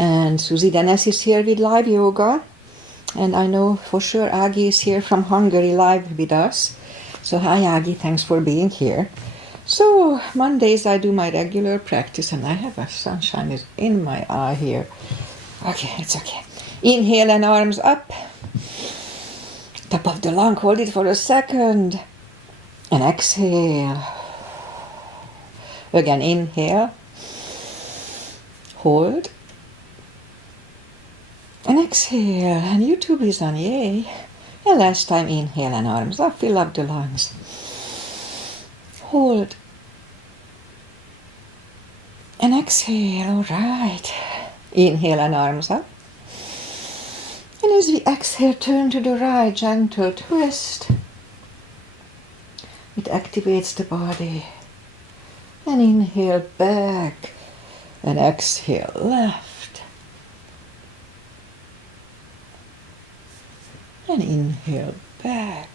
And Susie Dennis is here with live yoga. And I know for sure Agi is here from Hungary live with us. So hi Agi, thanks for being here. So Mondays I do my regular practice and I have a sunshine is in my eye here. Okay, it's okay. Inhale and arms up. Top of the lung, hold it for a second. And exhale. Again, inhale. Hold. And exhale. And YouTube is on, yay. And last time, inhale and arms up, fill up the lungs. Hold. And exhale, all right. Inhale and arms up. And as we exhale, turn to the right, gentle twist. It activates the body. And inhale back. And exhale left. And inhale back.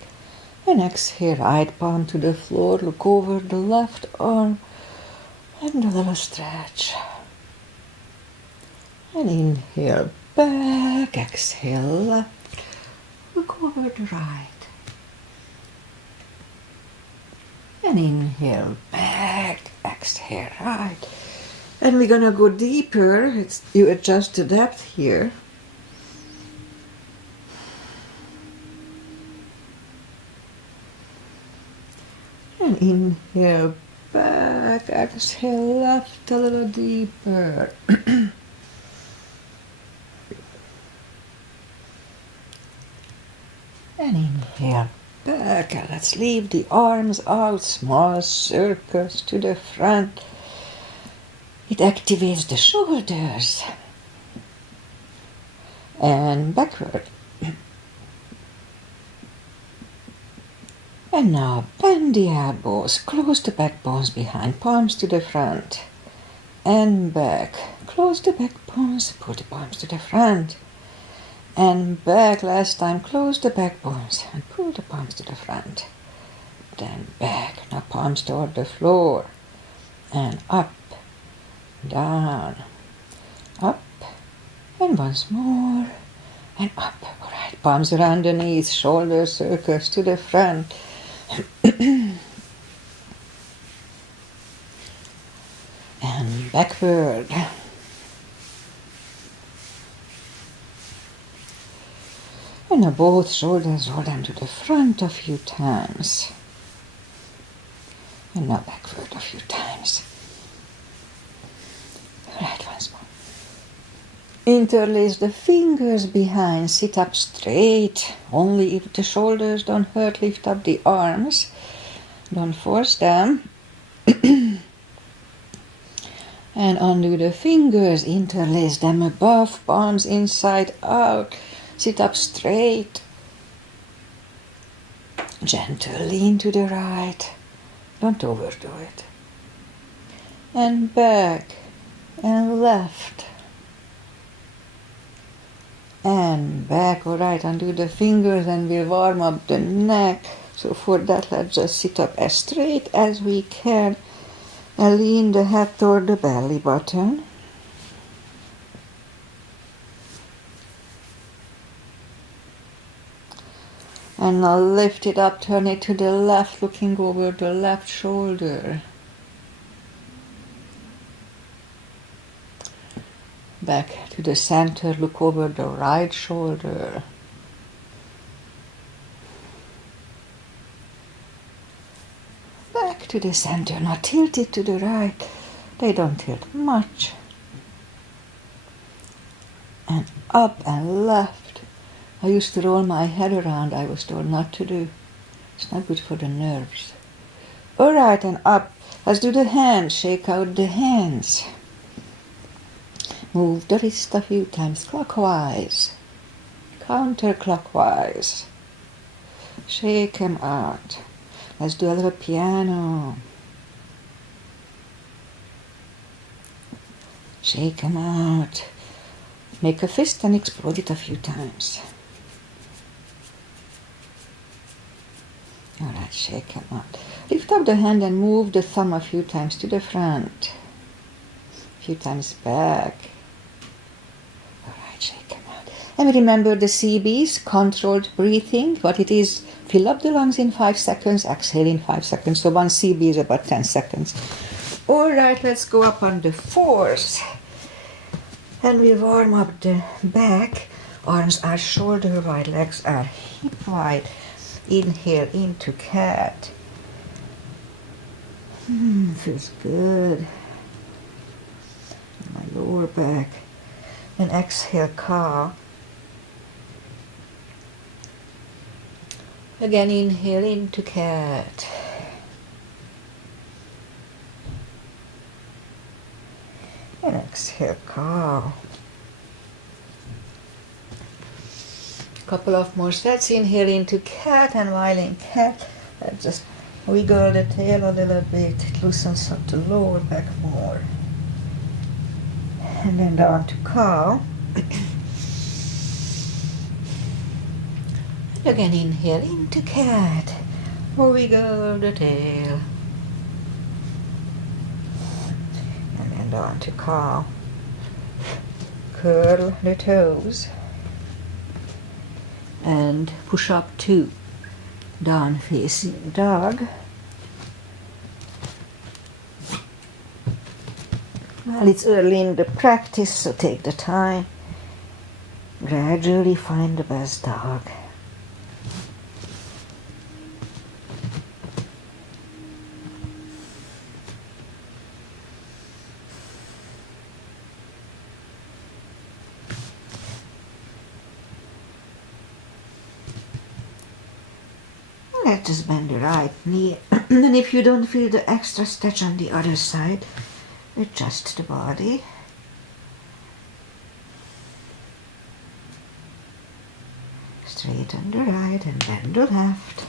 And exhale, right palm to the floor. Look over the left arm. And a little stretch. And inhale back. Exhale left. Look over the right. And inhale back. Exhale right. And we're gonna go deeper. You adjust the depth here. And inhale back, exhale left a little deeper. And inhale back. And let's leave the arms out, small circles to the front. It activates the shoulders. And backward. And now bend the elbows, close the back bones behind, palms to the front. And back. Close the back bones, pull the palms to the front. And back, last time, close the back bones and pull the palms to the front. Then back, now palms toward the floor. And up, down, up, and once more, and up. All right, palms around the knees, shoulder circles to the front. And backward. And now both shoulders roll them to the front a few times. And now backward a few times. All right, once more. Interlace the fingers behind, sit up straight. Only if the shoulders don't hurt, lift up the arms. Don't force them. And undo the fingers, interlace them above, palms inside out. Sit up straight. Gentle lean to the right. Don't overdo it. And back and left. And back, all right, undo the fingers and we'll warm up the neck. So for that, let's just sit up as straight as we can and lean the head toward the belly button. And now lift it up, turn it to the left, looking over the left shoulder. Back to the center, look over the right shoulder. Back to the center, now tilt it to the right. They don't tilt much. And up and left. I used to roll my head around, I was told not to do. It's not good for the nerves. All right, and up. Let's do the hands, shake out the hands. Move the wrist a few times clockwise, counterclockwise. Shake them out. Let's do a little piano. Shake them out. Make a fist and explode it a few times. All right, shake them out. Lift up the hand and move the thumb a few times to the front. A few times back. right, shake them out. And remember the CBs, controlled breathing, what it is. Fill up the lungs in 5 seconds, exhale in 5 seconds. So one CB is about 10 seconds. All right, let's go up on the 4s. And we warm up the back. Arms are shoulder wide, legs are hip wide. Inhale into cat. Feels good. My lower back. And exhale, cow. Again, inhale into cat. And exhale, cow. Couple of more sets. Inhale into cat, and while in cat, just wiggle the tail a little bit. It loosens up the lower back more. And then down to cow. And again, inhale into cat. Wiggle the tail. And then down to cow. Curl the toes. And push up 2. Down facing dog. Well, it's early in the practice, so take the time. Gradually find the best dog. Let's just bend the right knee. And if you don't feel the extra stretch on the other side, adjust the body. Straighten the right and bend the left.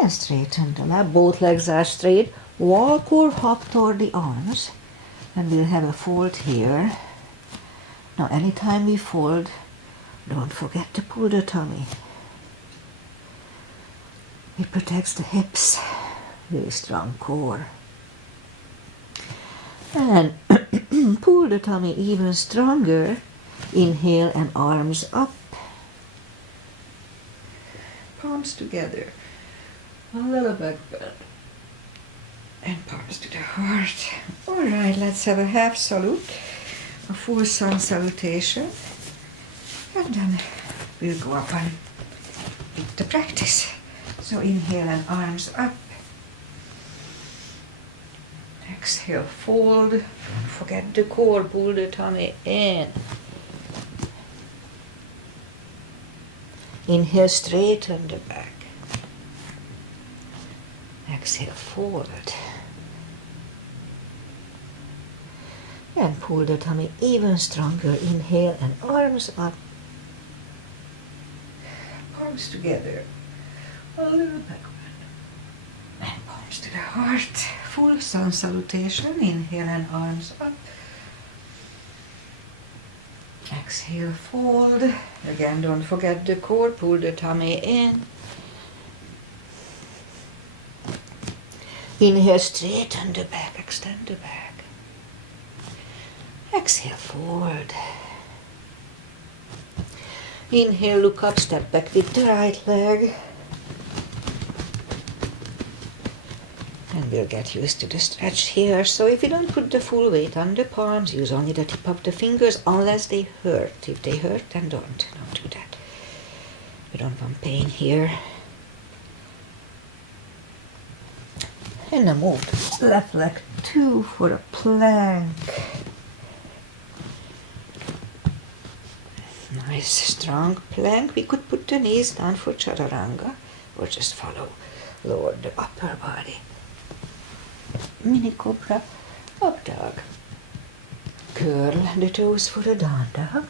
And straighten the left. Both legs are straight. Walk or hop toward the arms. And we'll have a fold here. Now anytime we fold, don't forget to pull the tummy. It protects the hips. Very strong core. And pull the tummy even stronger. Inhale and arms up. Palms together. A little back bend. And palms to the heart. All right, let's have a half salute, a full sun salutation, and then we'll go up and the practice. So inhale and arms up. Exhale, fold. Don't forget the core, pull the tummy in. Inhale, straighten the back. Exhale, fold. And pull the tummy even stronger. Inhale and arms up. Palms together. A little backward. And palms to the heart. Full sun salutation. Inhale and arms up. Exhale, fold. Again, don't forget the core. Pull the tummy in. Inhale, straighten the back. Extend the back. Exhale, forward. Inhale, look up, step back with the right leg. And we'll get used to the stretch here. So if you don't put the full weight on the palms, use only the tip of the fingers unless they hurt. If they hurt, then don't do that. We don't want pain here. And now move left leg 2 for a plank. Nice strong plank. We could put the knees down for chaturanga or just follow, lower the upper body. Mini cobra, up dog. Curl the toes for a down dog.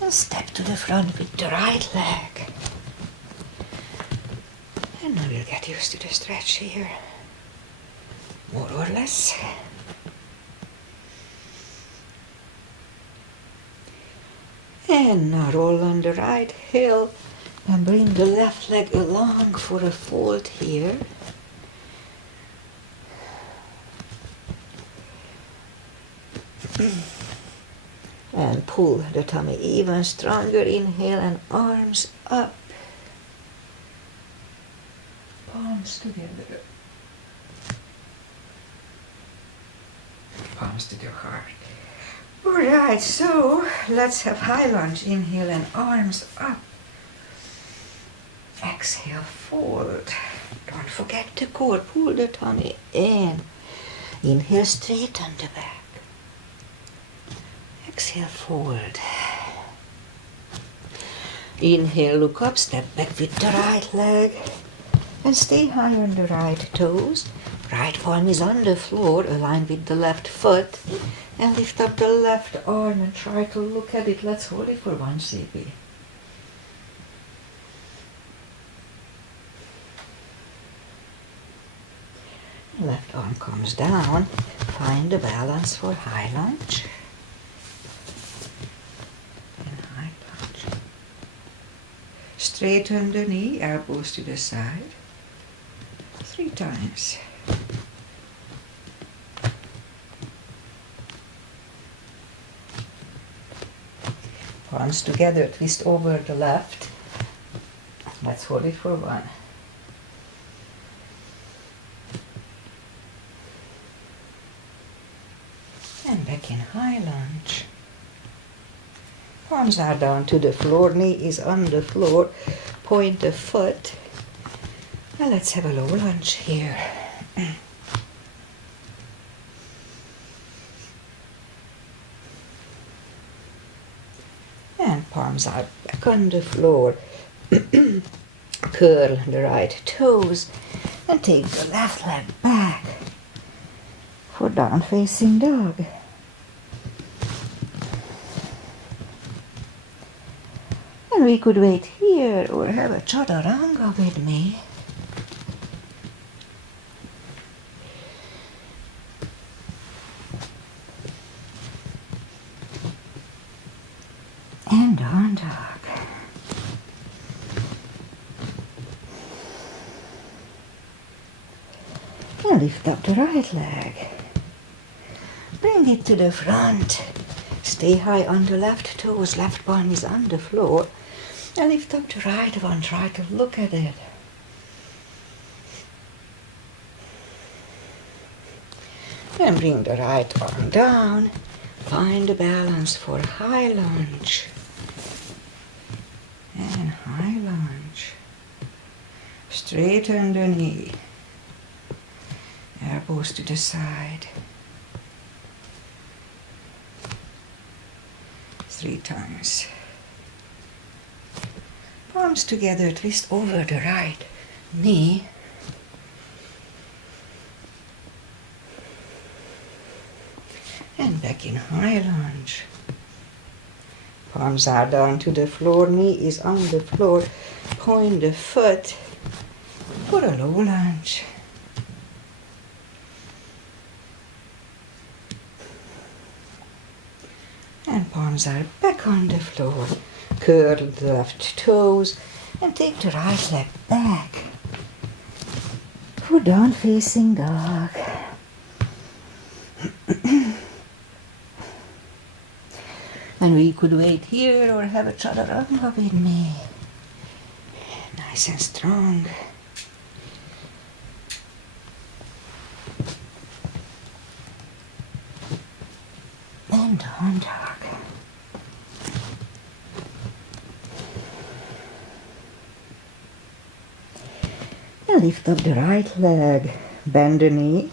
And step to the front with the right leg. And now we'll get used to the stretch here. More or less. And now roll on the right heel and bring the left leg along for a fold here. And pull the tummy even stronger. Inhale and arms up. Palms together. Palms to the heart. Alright, so let's have high lunge. Inhale and arms up. Exhale, fold. Don't forget the core. Pull the tummy in. Inhale, straighten the back. Exhale, fold. Inhale, look up, step back with the right leg. And stay high on the right toes. Right palm is on the floor, aligned with the left foot. And lift up the left arm and try to look at it. Let's hold it for 1 CP. Left arm comes down. Find the balance for high lunge. And high lunge. Straighten the knee, elbows to the side. 3 times. Palms together, twist over the left. Let's hold it for 1. And back in high lunge. Palms are down to the floor, knee is on the floor, point the foot. And let's have a low lunge here. And palms are back on the floor. Curl the right toes and take the left leg back for down facing dog. And we could wait here or have a chaturanga with me. And down dog. And lift up the right leg. Bring it to the front. Stay high on the left toes. Left palm is on the floor. And lift up the right one. Try to look at it. And bring the right arm down. Find the balance for high lunge. And high lunge. Straighten the knee. Elbows to the side. 3 times. Palms together, twist over the right knee. And back in high lunge. Palms are down to the floor, knee is on the floor. Point the foot for a low lunge. And palms are back on the floor. Curl the left toes and take the right leg back for down facing dog. And we could wait here or have a chaturanga with me. Nice and strong. And down dog. And lift up the right leg. Bend the knee.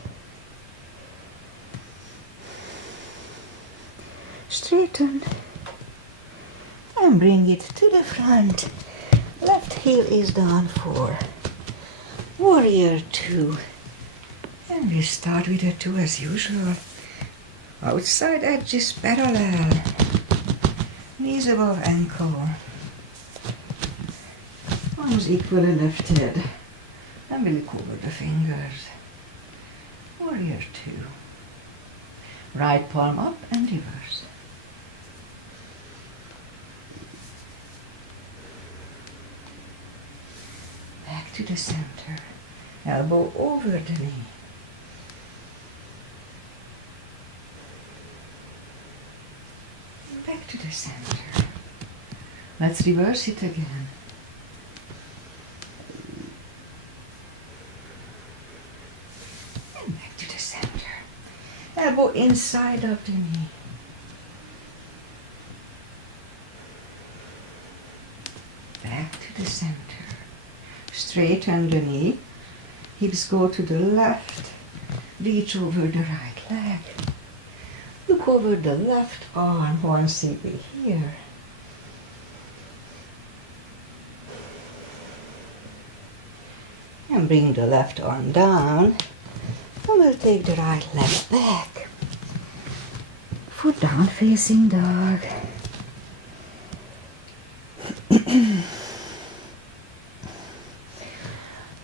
Straighten. And bring it to the front. Left heel is down for warrior 2. And we start with a 2 as usual. Outside edges parallel. Knees above ankle. Arms equally lifted. And we look over the fingers. Warrior 2. Right palm up and reverse. back to the center, elbow over the knee. Back to the center. Let's reverse it again. And back to the center. Elbow inside of the knee. Back to the center. Straighten the knee. Hips go to the left. Reach over the right leg. Look over the left arm, 1 cb here. And bring the left arm down. And we'll take the right leg back. Foot down facing dog.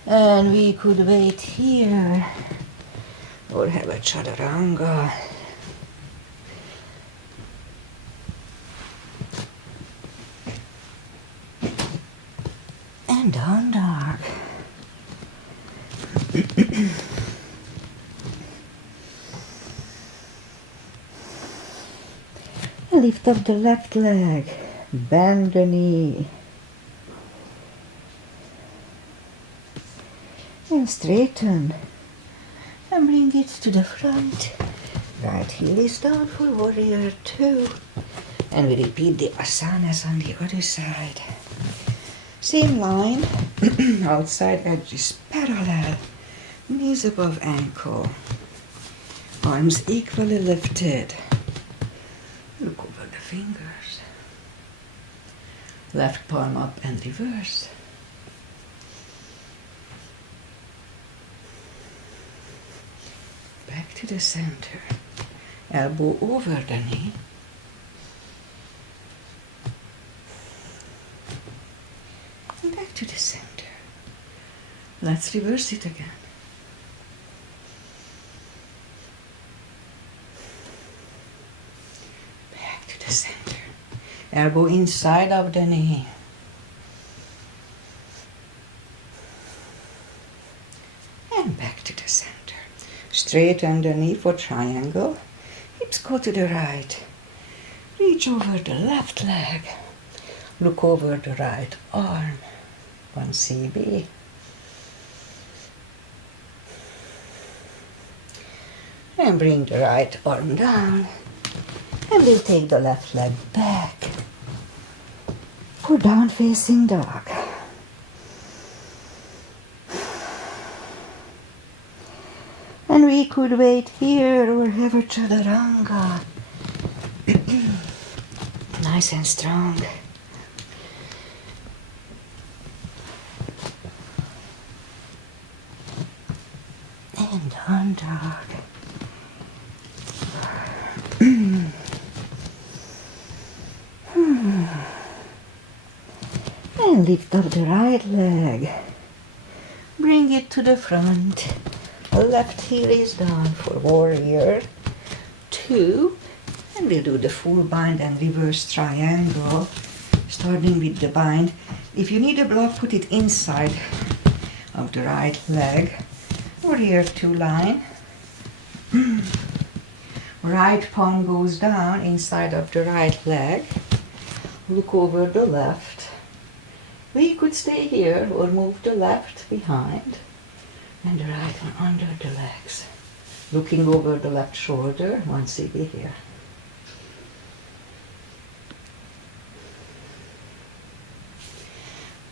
And we could wait here or have a chaturanga. And down dog. Lift up the left leg, bend the knee. And straighten. And bring it to the front. Right heel is down for warrior 2. And we repeat the asanas on the other side. Same line, outside edges parallel, knees above ankle, arms equally lifted. Look over the fingers. Left palm up and reverse. Back to the center. Elbow over the knee. And back to the center. Let's reverse it again. Back to the center. Elbow inside of the knee. And back to the center. Straighten the knee for triangle. Hips go to the right. Reach over the left leg. Look over the right arm. 1 cb. And bring the right arm down. And we'll take the left leg back for down facing dog. And we could wait here or have a chaturanga. Nice and strong. And down dog. And lift up the right leg. Bring it to the front. Left heel is down for warrior 2. And we'll do the full bind and reverse triangle, starting with the bind. If you need a block, put it inside of the right leg. Warrior 2 line. Right palm goes down inside of the right leg. Look over the left. We could stay here or move the left behind and the right one under the legs. Looking over the left shoulder, 1 cb here.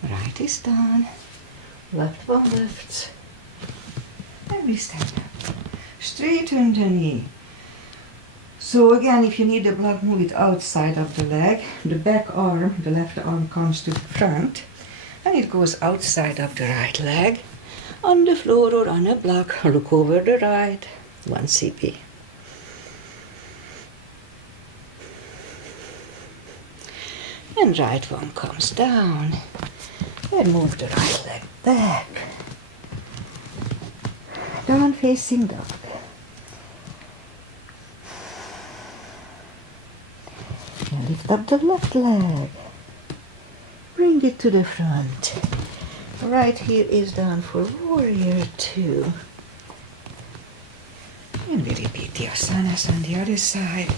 Right is down, left one lifts, and we stand up. Straighten the knee. So again, if you need a block, move it outside of the leg. The back arm, the left arm comes to the front, and it goes outside of the right leg. On the floor or on a block, look over the right, 1 cb. And right one comes down. And move the right leg back. Down facing dog. And lift up the left leg. Bring it to the front. Right here is done for warrior 2. And we repeat the asanas on the other side.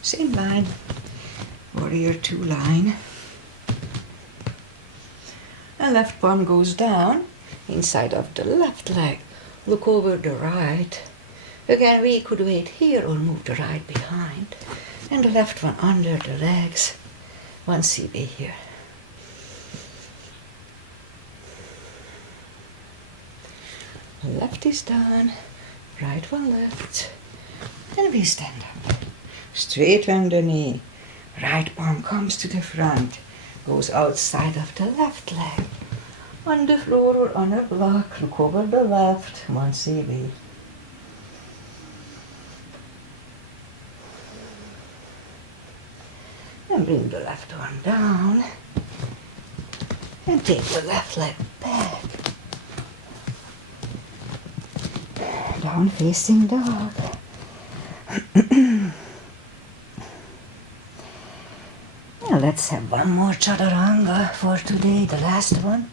Same line, warrior 2 line. And left palm goes down, inside of the left leg. Look over the right. Again, we could wait here or move the right behind. And the left one under the legs. 1 CB here. Left is done, right one left, and we stand up. Straighten the knee, right palm comes to the front, goes outside of the left leg. On the floor or on a block, look over the left, 1 CB. And bring the left one down, and take the left leg back. Down facing dog. Now let's have one more chaturanga for today, the last one.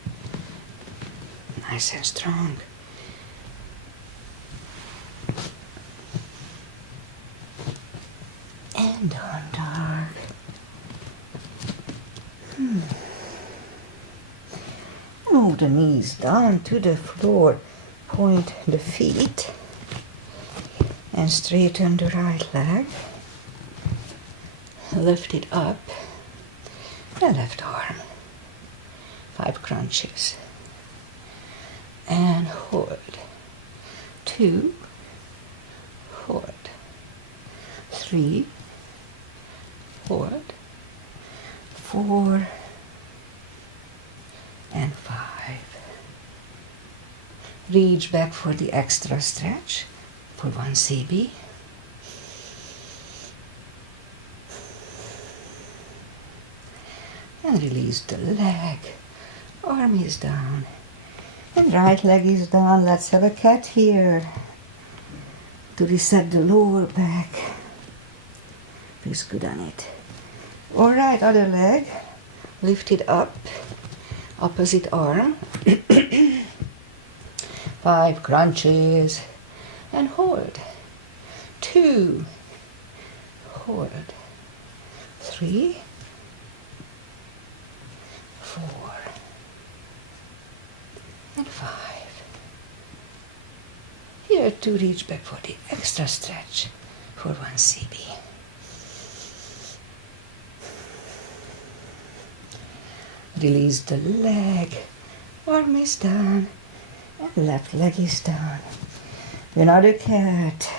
Nice and strong. And on dog. Move the knees down to the floor. Point the feet and straighten the right leg. Lift it up. The left arm. 5 crunches. And hold. 2. Hold. 3. Hold. 4. And 5. Reach back for the extra stretch for 1 CB. And release the leg. Arm is down. And right leg is down. Let's have a cat here to reset the lower back. Feels good on it. Alright, other leg. Lift it up. Opposite arm. 5 crunches and hold. 2. Hold. 3. 4. And 5. Here to reach back for the extra stretch for 1 CB. Release the leg. Arm is down. And left leg is down. Another cat.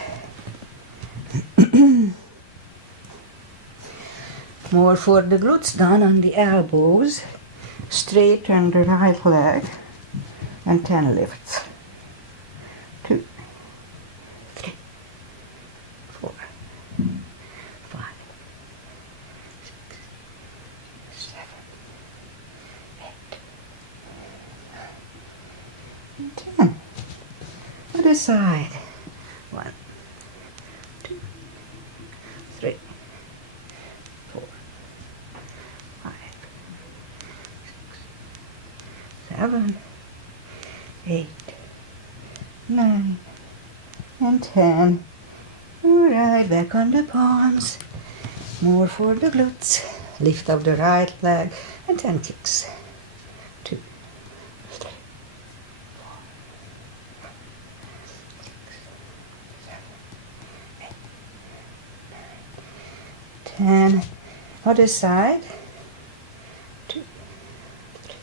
More for the glutes, down on the elbows. Straighten the right leg. And 10 lifts. 2, 3, 4, 5, 6, 7, 8, 9, 10. Other side. 1, 2, 3, 4, 5, 6, 7, 8, 9, and 10. Alright, back on the palms. More for the glutes. Lift up the right leg and 10 kicks. 2, 3, 4, 5, 6, 7, 8, 9, 10. Other side. 2, 3,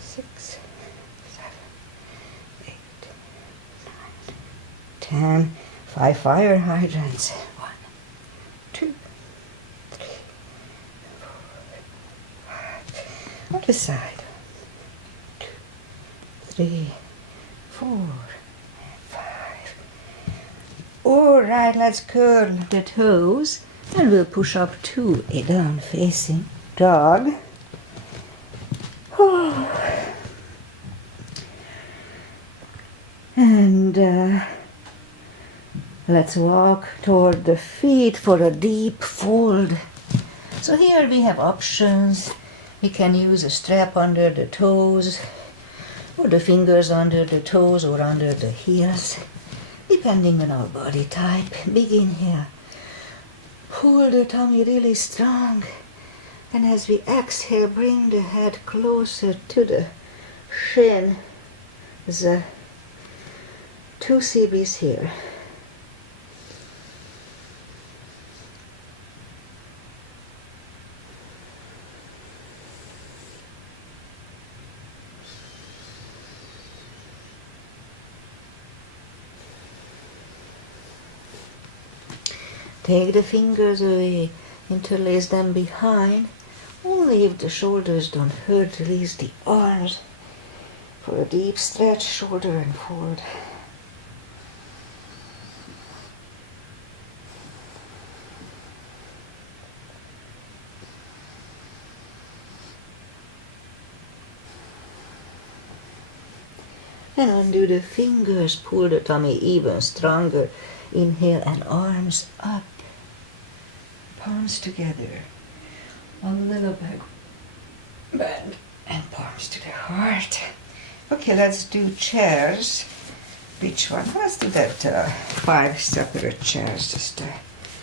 6, 7, 8, 9, 10. 5 fire hydrants. 1, 2, 3, 4, 5. Other side. 2, 3, 4, 5. Alright, let's curl the toes and we'll push up to a down facing dog. And let's walk toward the feet for a deep fold. So here we have options. We can use a strap under the toes, or the fingers under the toes or under the heels, depending on our body type. Begin here. Pull the tummy really strong. And as we exhale, bring the head closer to the shin. The 2 CBs here. Take the fingers away, interlace them behind. Only if the shoulders don't hurt, release the arms for a deep stretch, shoulder and forward. And undo the fingers, pull the tummy even stronger. Inhale and arms up, palms together. A little back bend and palms to the heart. Okay, let's do chairs. Which one? Let's do that 5 separate chairs, just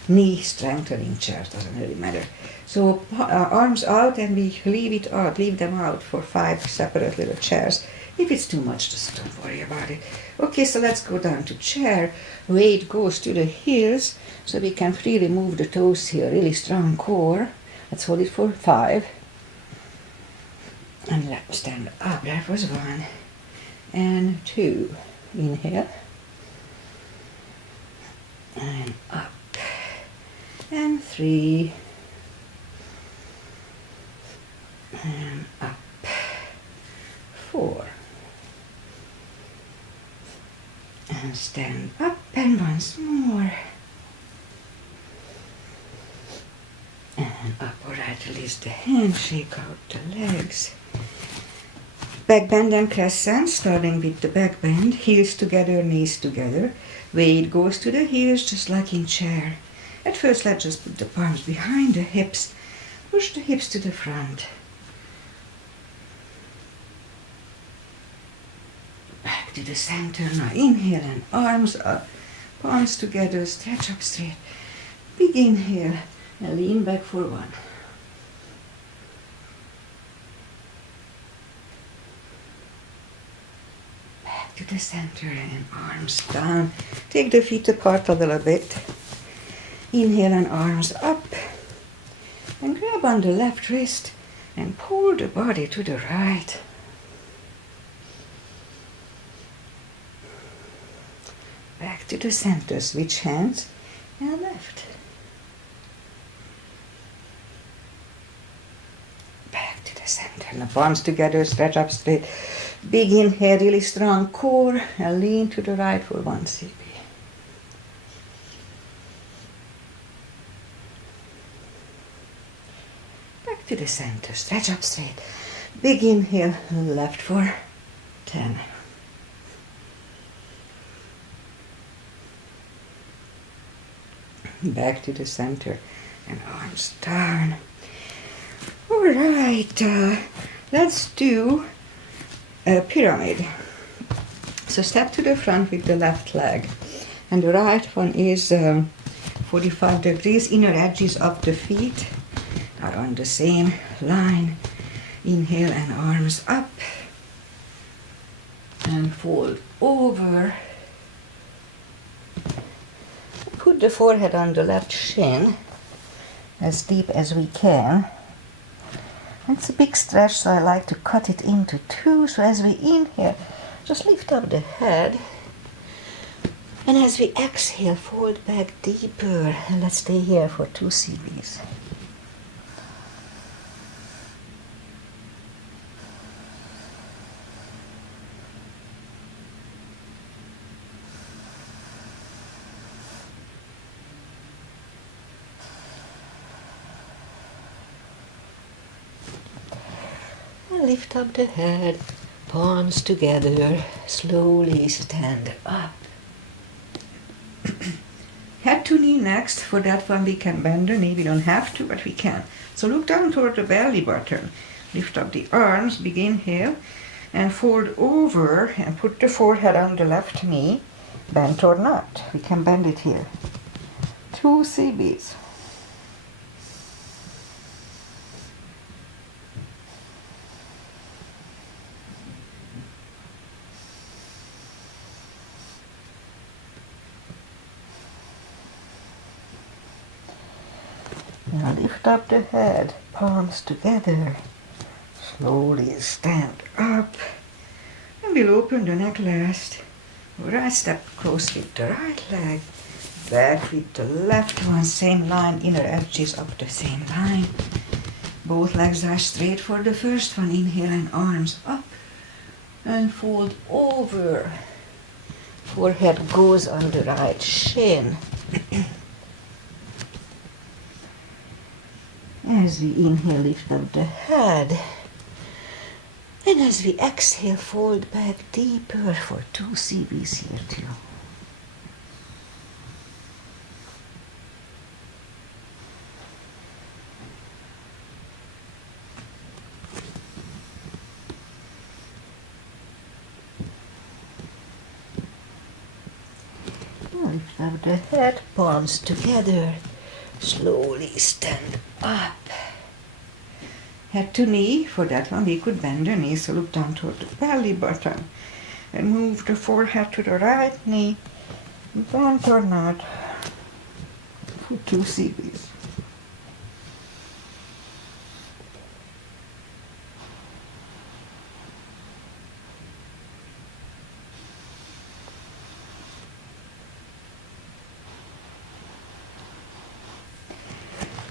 knee strengthening chairs, doesn't really matter. So arms out, and we leave them out for 5 separate little chairs. If it's too much, just don't worry about it. Okay, so let's go down to chair. Weight goes to the heels, so we can freely move the toes here. Really strong core. Let's hold it for 5. And let's stand up. That was 1. And 2. Inhale. And up. And 3. And up. 4. And stand up, and once more. And up. Alright, release the hands, shake out the legs. Back bend and crescent, starting with the back bend. Heels together, knees together. Weight goes to the heels, just like in chair. At first, let's just put the palms behind the hips. Push the hips to the front. Back to the center. Now inhale and arms up. Palms together, stretch up straight. Big inhale and lean back for 1. Back to the center and arms down. Take the feet apart a little bit. Inhale and arms up. And grab on the left wrist and pull the body to the right. Back to the center, switch hands, and left. Back to the center, and the palms together, stretch up straight. Big inhale, really strong core, and lean to the right for 1 CB. Back to the center, stretch up straight. Big inhale, left for 10. Back to the center and arms down. All right, let's do a pyramid. So step to the front with the left leg, and the right one is 45 degrees. Inner edges of the feet are on the same line. Inhale and arms up, and fold over. Put the forehead on the left shin as deep as we can. It's a big stretch, so I like to cut it into 2. So as we inhale, just lift up the head. And as we exhale, fold back deeper. And let's stay here for 2 CBs. Lift up the head, palms together, slowly stand up. Head to knee next. For that one we can bend the knee. We don't have to, but we can. So look down toward the belly button. Lift up the arms, begin here, and fold over and put the forehead on the left knee, bent or not. We can bend it here. 2 CBs. Now lift up the head, palms together. Slowly stand up. And we'll open the neck last. Right step close with the right leg. Back with the left one, same line, inner edges up the same line. Both legs are straight for the first one. Inhale and arms up. And fold over. Forehead goes on the right shin. As we inhale, lift up the head. And as we exhale, fold back deeper for 2 CBs here too. Now lift up the head, palms together. Slowly stand up. Head to knee. For that one we could bend the knee, so look down toward the belly button. And move the forehead to the right knee. Bent or not. For 2 CBs.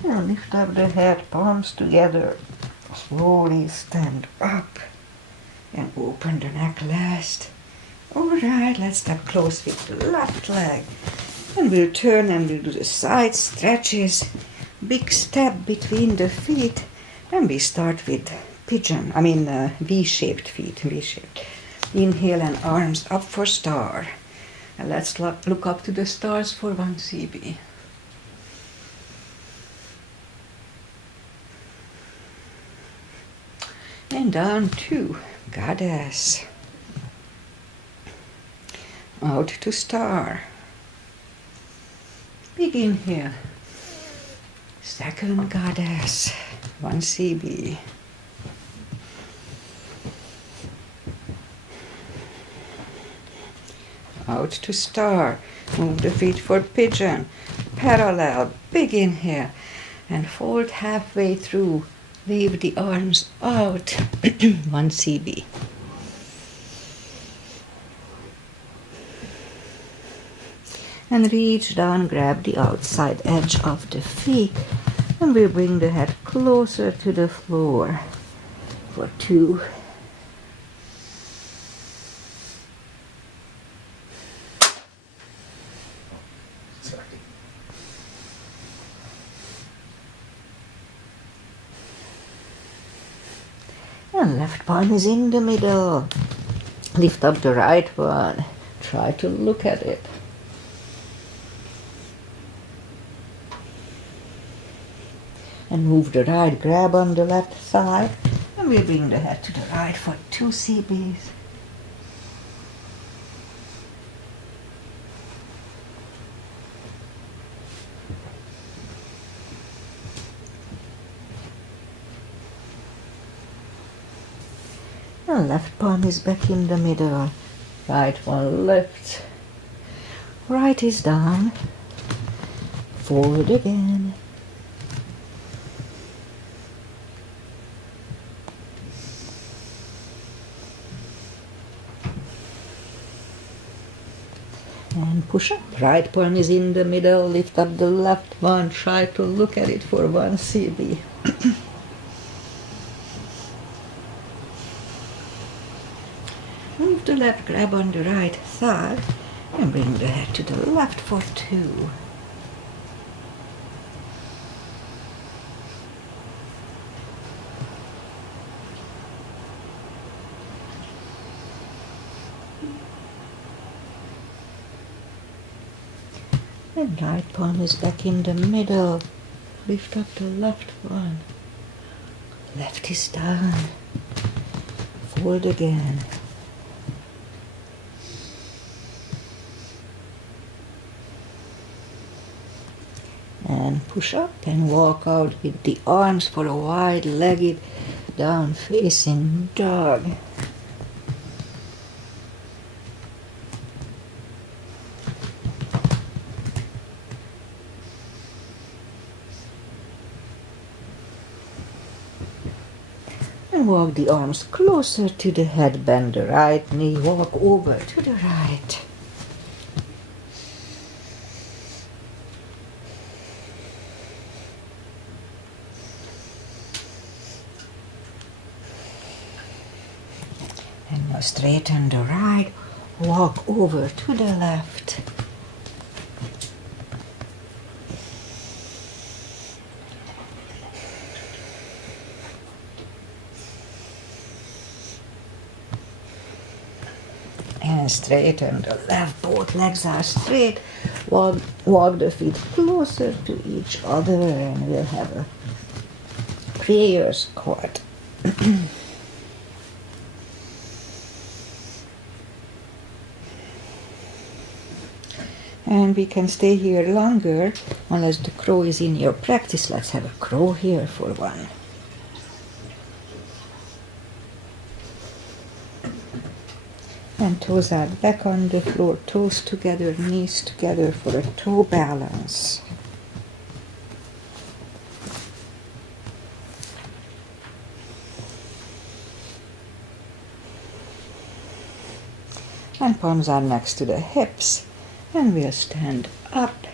Now lift up the head, palms together. Slowly stand up and open the neck last. Alright, let's step close with the left leg. And we'll turn and we'll do the side stretches. Big step between the feet. And we start with V-shaped feet. V-shaped. Inhale and arms up for star. And let's look up to the stars for 1 CB. And down to goddess. Out to star. Begin here. Second goddess. 1 CB. Out to star. Move the feet for pigeon. Parallel. Begin here. And fold halfway through. Leave the arms out. 1 CB. And reach down, grab the outside edge of the feet. And we bring the head closer to the floor for 2. And left palm is in the middle. Lift up the right one. Try to look at it. And move the right, grab on the left side. And we bring the head to the right for 2 CBs. And left palm is back in the middle. Right one lifts. Right is down. Forward again. And push up. Right palm is in the middle. Lift up the left one. Try to look at it for 1 CB. Move the left, grab on the right thigh, and bring the head to the left for 2. And right palm is back in the middle. Lift up the left one. Left is down. Fold again. And push up and walk out with the arms for a wide-legged down-facing dog. And walk the arms closer to the head, bend the right knee, walk over to the right. And now straighten the right, walk over to the left. And straighten the left, both legs are straight. Walk the feet closer to each other and we'll have a prayer squat. And we can stay here longer unless the crow is in your practice. Let's have a crow here for one. And toes are back on the floor, toes together, knees together for a toe balance. And palms are next to the hips. And we'll stand up.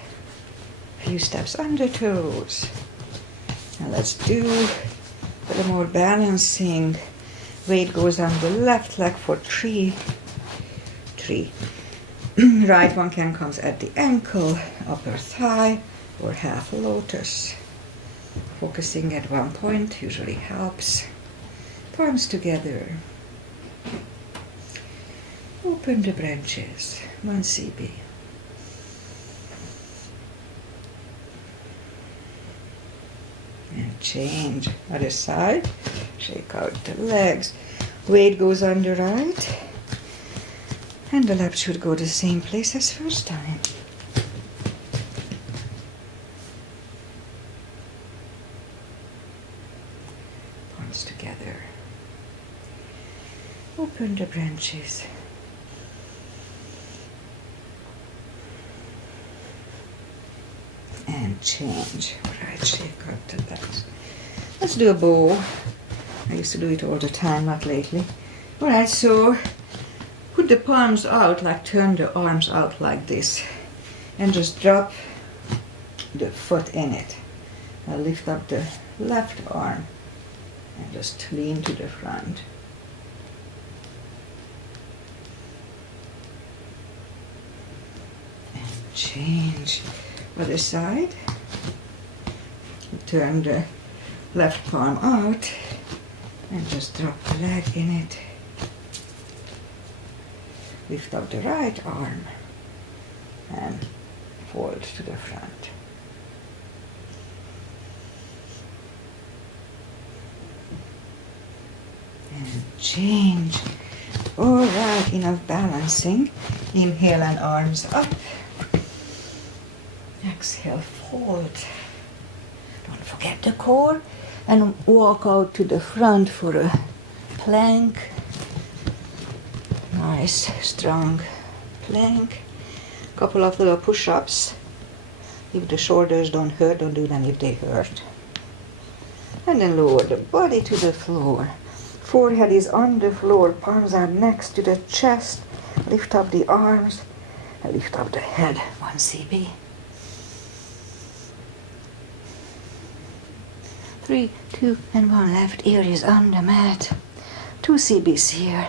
A few steps on the toes. And let's do a little more balancing. Weight goes on the left leg for three. Right one can comes at the ankle, upper thigh, or half lotus. Focusing at one point usually helps. Palms together. Open the branches. 1 CB. And change. Other side. Shake out the legs. Weight goes on the right. And the left should go the same place as first time. Palms together. Open the branches. And change. Right, shake out the legs. Let's do a bow. I used to do it all the time, not lately. Alright, so put the palms out, like turn the arms out like this. And just drop the foot in it. Now lift up the left arm and just lean to the front. And change. Other side. Turn the left palm out and just drop the leg in it. Lift up the right arm and fold to the front. And change. All right, enough balancing. Inhale and arms up. Exhale, fold. Don't forget the core. And walk out to the front for a plank. Nice, strong plank. Couple of little push-ups. If the shoulders don't hurt, don't do them if they hurt. And then lower the body to the floor. Forehead is on the floor, palms are next to the chest. Lift up the arms, and lift up the head. 1 CB. 3, 2, and 1. Left ear is on the mat. 2 CBs here.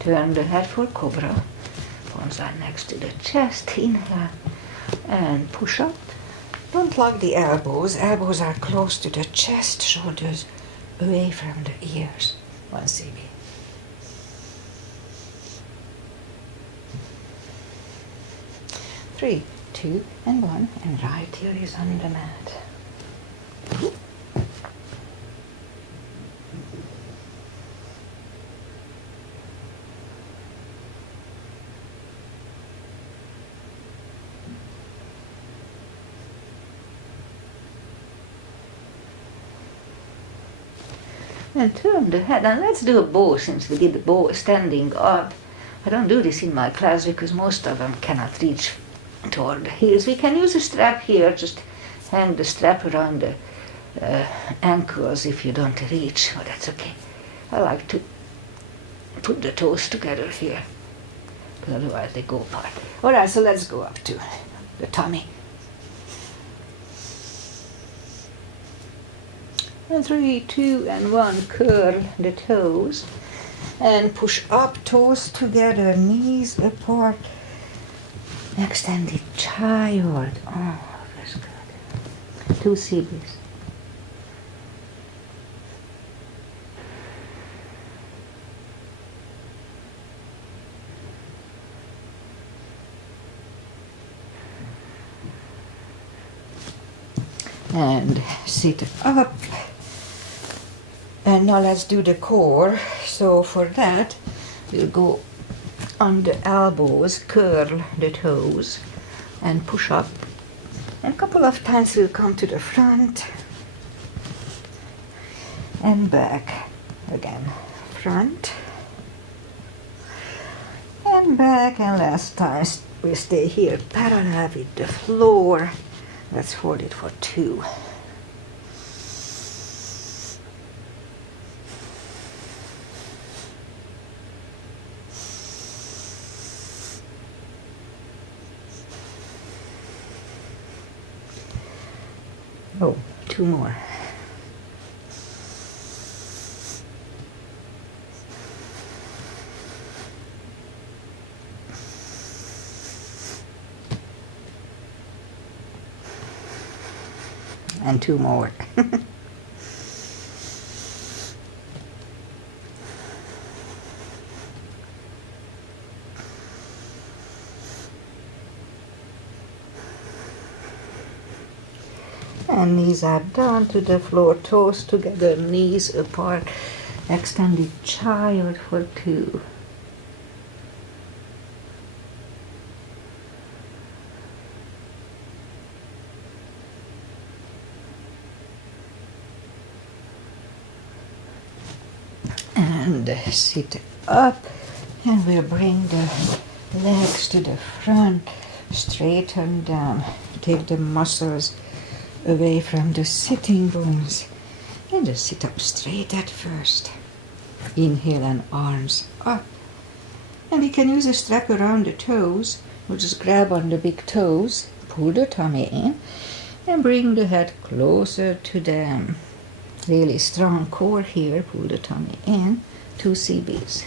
Turn the head for cobra. Palms are next to the chest. Inhale and push up. Don't lock the elbows. Elbows are close to the chest, shoulders away from the ears. 1 CB. Three, 2, and 1, and right heel is on the mat. And turn the head, and let's do a bow since we did the bow standing up. I don't do this in my class because most of them cannot reach toward the heels. We can use a strap here, just hang the strap around the ankles if you don't reach, but that's okay. I like to put the toes together here, because otherwise they go apart. Alright, so let's go up to the tummy. And 3, 2, and 1, curl the toes and push up, toes together, knees apart. Extended child. Oh, that's good. 2 CBs. And sit up. And now let's do the core. So for that, we'll go on the elbows, curl the toes, and push up. And a couple of times we'll come to the front and back. Again, front and back. And last time we stay here parallel with the floor. Let's hold it for 2. Oh, 2 more. And 2 more. And knees are down to the floor, toes together, knees apart. Extended child for 2. And sit up, and we'll bring the legs to the front, straighten down, take the muscles away from the sitting bones, and just sit up straight at first. Inhale and arms up. And we can use a strap around the toes. We'll just grab on the big toes, pull the tummy in, and bring the head closer to them. Really strong core here, pull the tummy in, 2 CBs.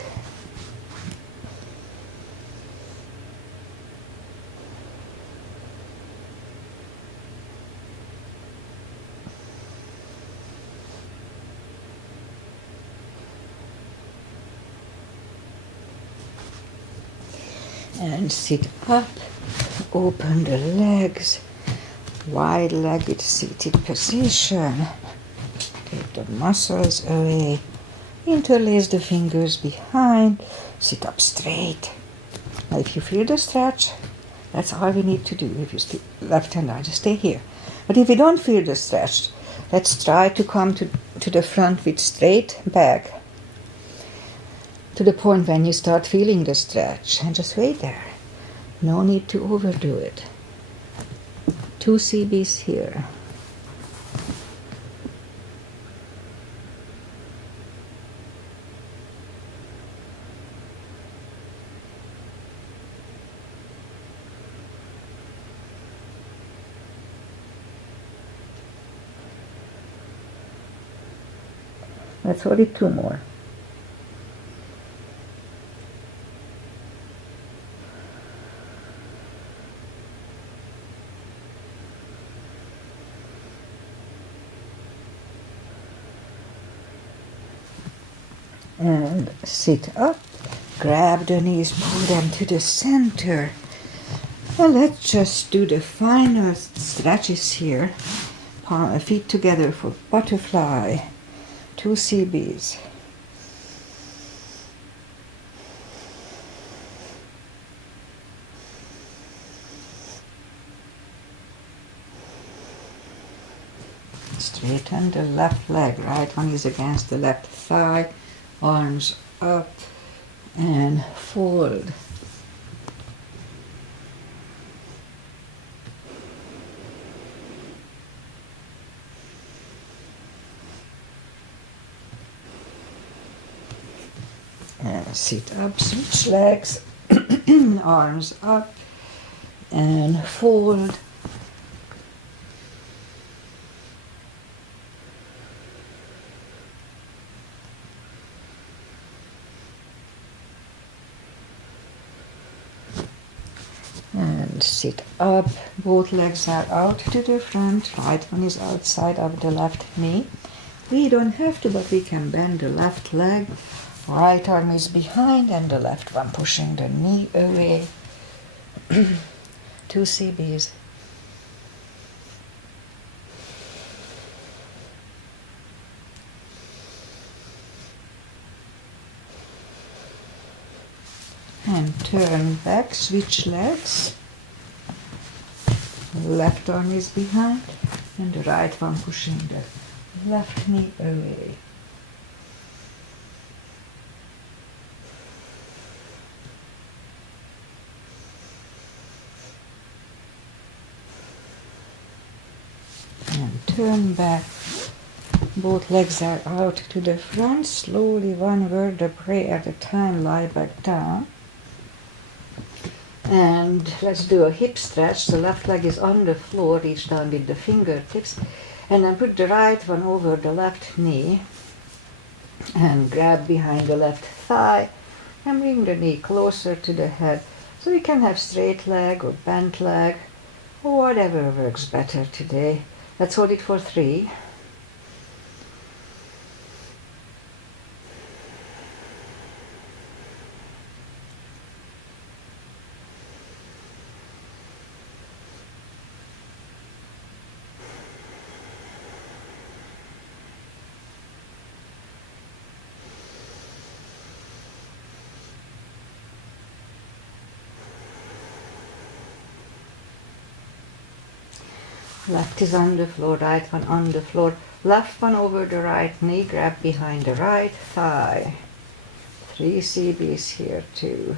And sit up, open the legs, wide-legged seated position. Take the muscles away, interlace the fingers behind, sit up straight. Now if you feel the stretch, that's all we need to do. If you stay left hand out, just stay here. But if you don't feel the stretch, let's try to come to the front with straight back, to the point when you start feeling the stretch, and just wait there. No need to overdo it. 2 CBs here. Let's hold it 2 more. And sit up, grab the knees, pull them to the center. And let's just do the final stretches here. Feet together for butterfly, 2 CBs. Straighten the left leg, right one is against the left thigh, arms up and fold. And sit up, switch legs, arms up and fold. And sit up, both legs are out to the front, right one is outside of the left knee. We don't have to, but we can bend the left leg. Right arm is behind and the left one pushing the knee away. 2 CBs. And turn back, switch legs. Left arm is behind and the right one pushing the left knee away. And turn back. Both legs are out to the front. Slowly, one vertebrae at a time, lie back down. And let's do a hip stretch. The left leg is on the floor, reach down with the fingertips. And then put the right one over the left knee. And grab behind the left thigh. And bring the knee closer to the head. So you can have straight leg or bent leg. Or whatever works better today. Let's hold it for 3. Left is on the floor, right one on the floor. Left one over the right knee, grab behind the right thigh. 3 CBs here too.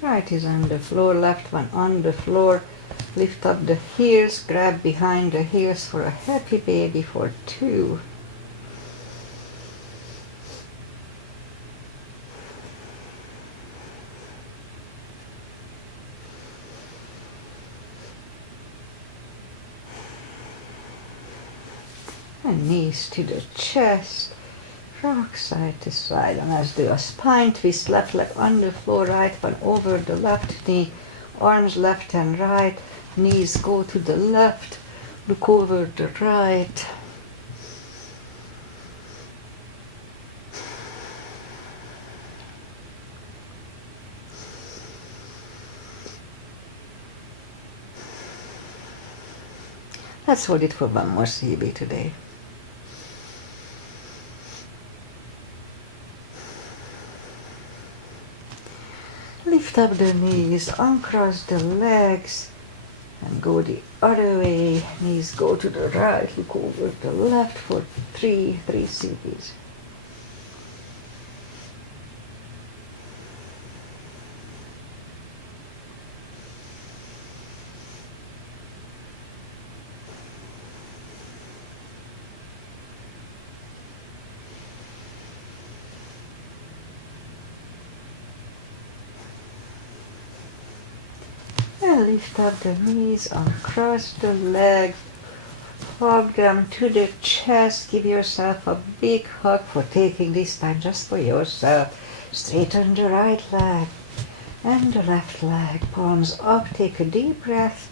Right is on the floor, left one on the floor. Lift up the heels, grab behind the heels for a happy baby for 2. And knees to the chest. Rock side to side, and let's do a spine twist, left leg on the floor, right one over the left knee, arms left and right, knees go to the left, look over the right. Let's hold it for 1 more CB today. Lift up the knees, uncross the legs, and go the other way. Knees go to the right, look over the left for 3 CBs. And lift up the knees, uncross the legs, hug them to the chest. Give yourself a big hug for taking this time just for yourself. Straighten the right leg and the left leg. Palms up, take a deep breath.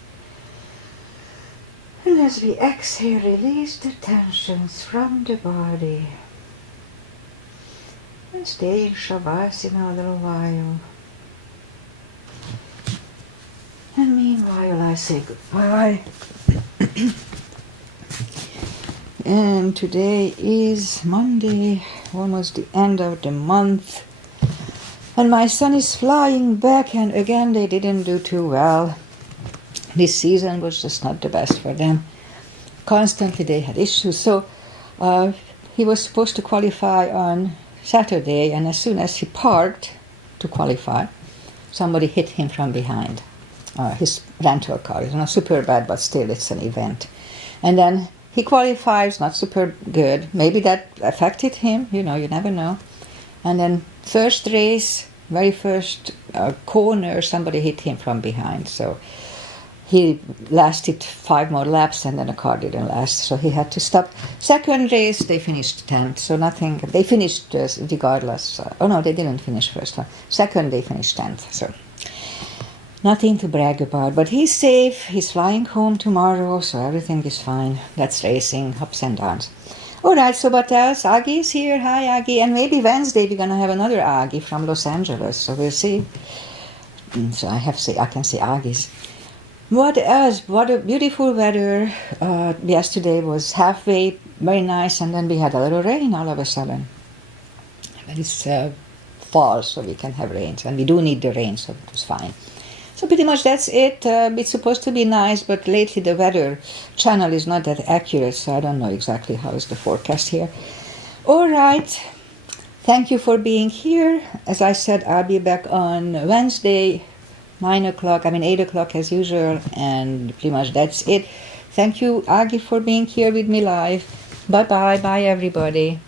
And as we exhale, release the tensions from the body. And stay in Shavasana a little while. And meanwhile, I say goodbye. And today is Monday, almost the end of the month. And my son is flying back, and again they didn't do too well. This season was just not the best for them. Constantly they had issues. So he was supposed to qualify on Saturday, and as soon as he parked to qualify, somebody hit him from behind. His rental car. It's not super bad, but still it's an event. And then he qualifies, not super good. Maybe that affected him, you never know. And then first race, very first corner, somebody hit him from behind. So he lasted 5 more laps, and then the car didn't last. So he had to stop. Second race, they finished 10th. So nothing, they finished regardless. No, they didn't finish first one. Second, they finished 10th. So nothing to brag about, but he's safe. He's flying home tomorrow, so everything is fine. That's racing, ups and downs. All right, so what else? Aggie is here. Hi, Aggie. And maybe Wednesday we're going to have another Aggie from Los Angeles, so we'll see. So I can say Aggies. What else? What a beautiful weather. Yesterday was halfway, very nice, and then we had a little rain all of a sudden. But it's fall, so we can have rains, and we do need the rain, so it was fine. So pretty much that's it. It's supposed to be nice, but lately the weather channel is not that accurate, so I don't know exactly how is the forecast here. All right. Thank you for being here. As I said, I'll be back on Wednesday, 8 o'clock as usual, and pretty much that's it. Thank you, Aggie, for being here with me live. Bye-bye. Bye, everybody.